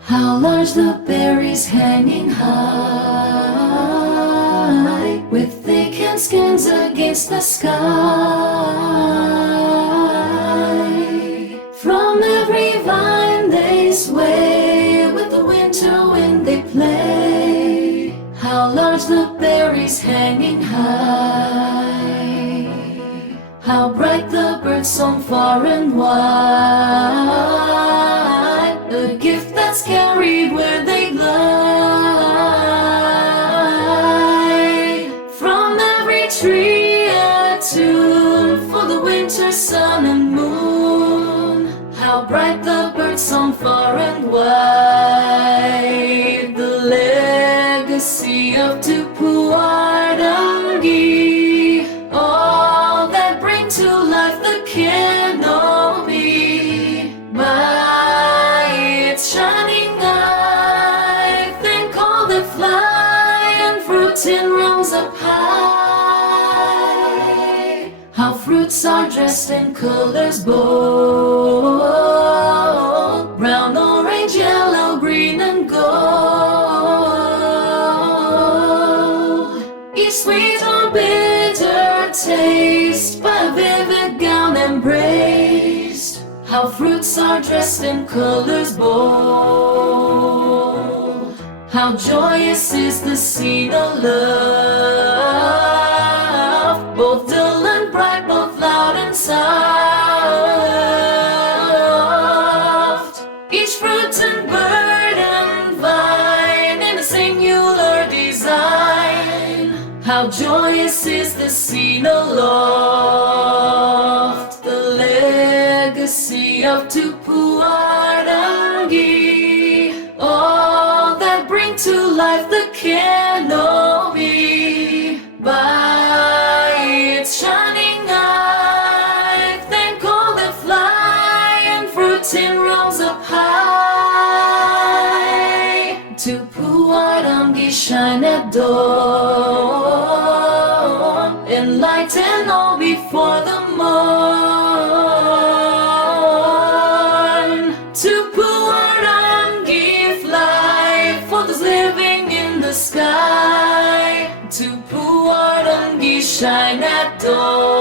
How large the berries hanging high, with thick and skins against the sky. From every vine they sway, with the winter wind they play. How large the berries hanging high. How bright the birds song far and wide, a gift that's carried where they glide. From every tree a tune for the winter sun and moon. How bright the birds song far and wide, the legacy of Tupuārangi, all that bring to life the canopy. By its shining eye, thank all that fly and fruit in rows up high. How fruits are dressed in colors bold, brown, orange, yellow, green, and gold. Each sweet or bitter taste by a vivid gown embraced. How fruits are dressed in colors bold. How joyous is the scene of love, both dull and bright, both loud and soft. Each fruit and bird and vine in a singular design. How joyous is the scene aloft, the legacy of Tupuārangi, all that bring to life the canopy. By its shining eye, thank all that fly and fruits in rows up high. Tupuārangi shine at dawn, enlighten all before the morn. Tupuārangi fly for those living in the sky. Tupuārangi shine at dawn.